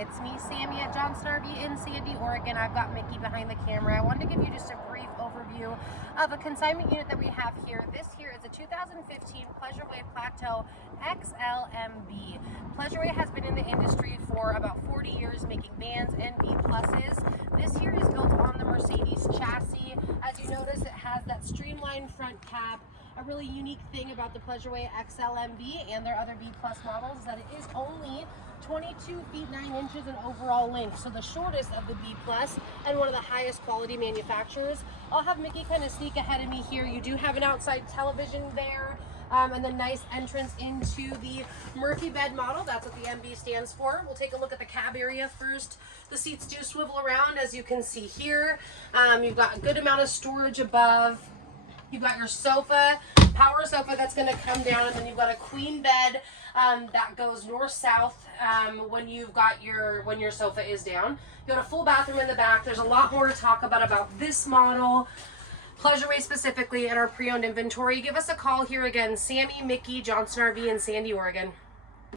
It's me, Sammy at Johnson RV in Sandy, Oregon. I've got Mickey behind the camera. I wanted to give you just a brief overview of a consignment unit that we have here. This here is a 2015 Pleasureway Plateau XLMB. Pleasureway has been in the industry for about 40 years making vans and B pluses. This here is built on the Mercedes chassis. As you notice, it has that streamlined front cap. A really unique thing about the Pleasureway XLMB and their other B plus models is that it is only 22 feet 9 inches in overall length, so the shortest of the B plus and one of the highest quality manufacturers. I'll have Mickey kind of sneak ahead of me here. You do have an outside television there, and the nice entrance into the Murphy bed model. That's what the MB stands for. We'll take a look at the cab area first. The seats do swivel around, as you can see here. You've got a good amount of storage above. You've got your sofa, power sofa that's going to come down, and then you've got a queen bed that goes north-south when your sofa is down. You've got a full bathroom in the back. There's a lot more to talk about this model, Pleasureway specifically, and our pre-owned inventory. Give us a call here again, Sammy, Mickey, Johnson RV in Sandy, Oregon.